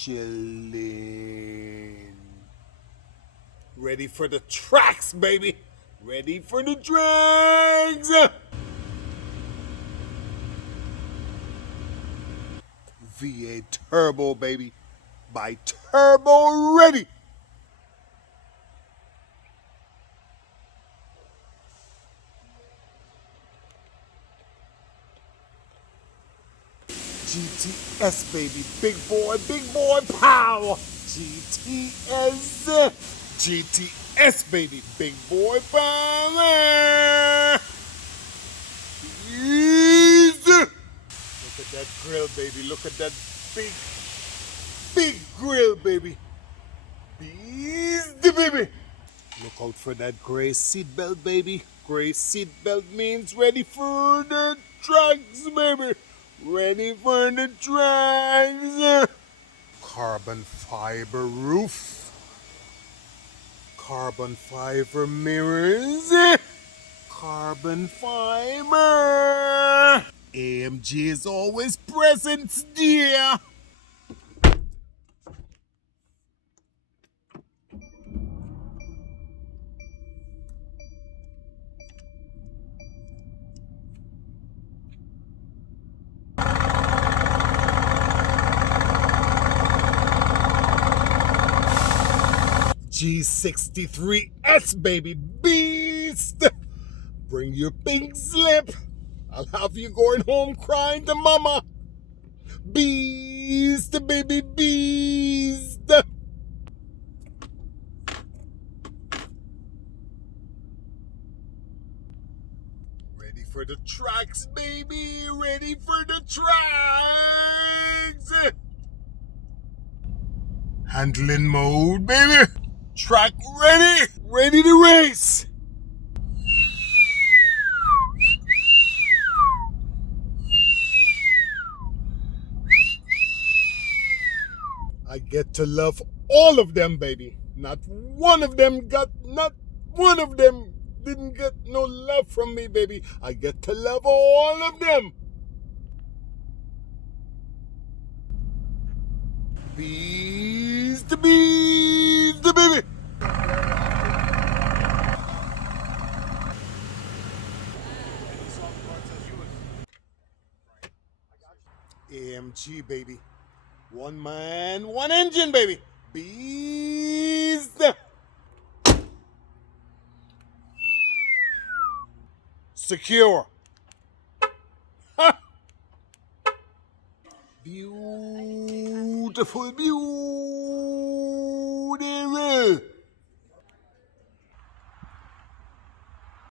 chillin'. Ready for the tracks, baby. Ready for the drags. V8 Turbo, baby. By Turbo Ready. GTS, baby. Big boy power. GTS. GTS, baby. Big boy power. Easy. Look at that grill, baby. Look at that big grill, baby. Easy, baby. Look out for that gray seatbelt, baby. Gray seatbelt means ready for the trucks, baby. Ready for the tracks. Carbon fiber roof. Carbon fiber mirrors. Carbon fiber. AMG is always present, dear. G63S, baby, beast! Bring your pink slip. I'll have you going home crying to mama. Beast, baby, beast! Ready for the tracks, baby! Ready for the tracks! Handling mode, baby! Track ready! Ready to race! I get to love all of them, baby. Not one of them didn't get no love from me, baby. I get to love all of them. Bees, baby. AMG, baby. One man, one engine, baby. Beast. Secure. Ha. Beautiful, beautiful.